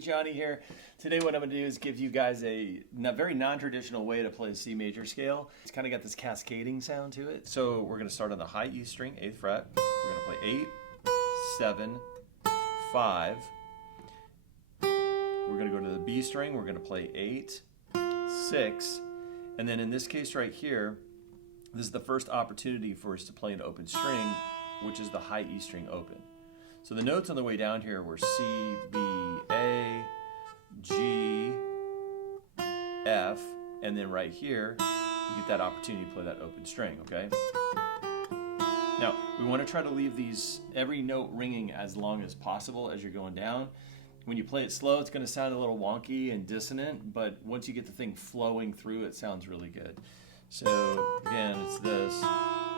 Johnny here. Today what I'm going to do is give you guys a very non-traditional way to play a C major scale. It's kind of got this cascading sound to it. So we're going to start on the high E string, 8th fret. We're going to play 8, 7, 5. We're going to go to the B string. We're going to play 8, 6. And then in this case right here, this is the first opportunity for us to play an open string, which is the high E string open. So the notes on the way down here were C, B, A, G, F, and then right here, you get that opportunity to play that open string, okay? Now, we want to try to leave every note ringing as long as possible as you're going down. When you play it slow, it's going to sound a little wonky and dissonant, but once you get the thing flowing through, it sounds really good. So again, it's this.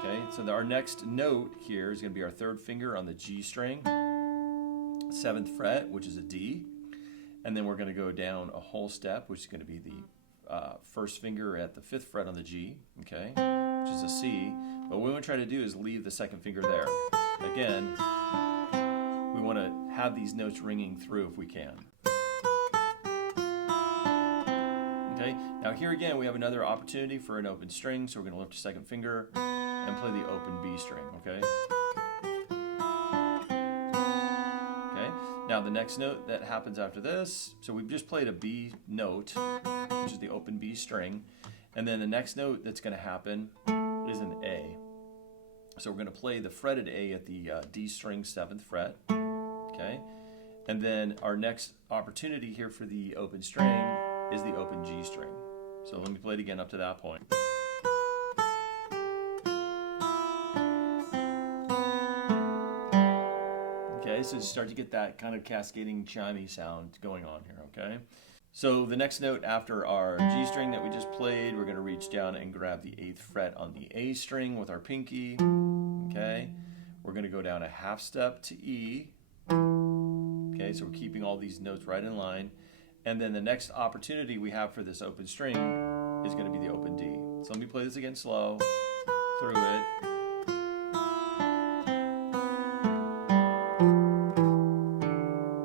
Okay, so our next note here is going to be our third finger on the G string, 7th fret, which is a D, and then we're going to go down a whole step, which is going to be the first finger at the 5th fret on the G, okay, which is a C. But what we want to try to do is leave the second finger there. Again, we want to have these notes ringing through if we can. Okay, now here again we have another opportunity for an open string, so we're going to lift a second finger and play the open B string, okay? Okay, now the next note that happens after this, so we've just played a B note, which is the open B string, and then the next note that's going to happen is an A. So we're going to play the fretted A at the D string 7th fret, okay? And then our next opportunity here for the open string is the open G string. So let me play it again up to that point. Okay, so start to get that kind of cascading, chimey sound going on here, okay? So the next note after our G string that we just played, we're going to reach down and grab the 8th fret on the A string with our pinky, okay? We're going to go down a half step to E, okay? So we're keeping all these notes right in line. And then the next opportunity we have for this open string is going to be the open D. So let me play this again slow, through it.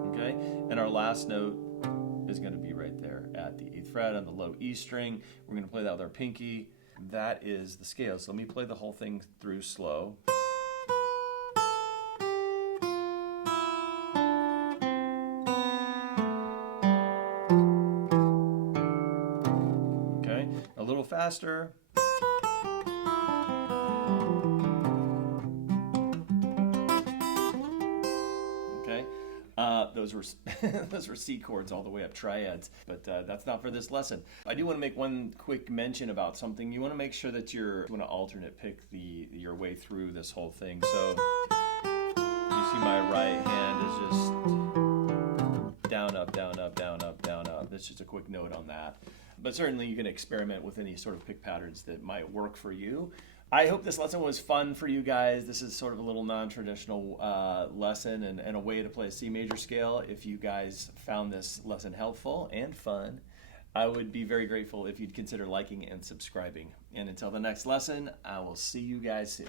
Okay, and our last note is going to be right there at the 8th fret on the low E string. We're going to play that with our pinky. That is the scale. So let me play the whole thing through slow. A little faster. Okay, those were C chords all the way up, triads, but that's not for this lesson. I do want to make one quick mention about something. You want to make sure that you want to alternate pick your way through this whole thing. So you see my right hand is just down, up, down, up, down, up, down, up. That's just a quick note on that. But certainly you can experiment with any sort of pick patterns that might work for you. I hope this lesson was fun for you guys. This is sort of a little non-traditional lesson and a way to play a C major scale. If you guys found this lesson helpful and fun, I would be very grateful if you'd consider liking and subscribing. And until the next lesson, I will see you guys soon.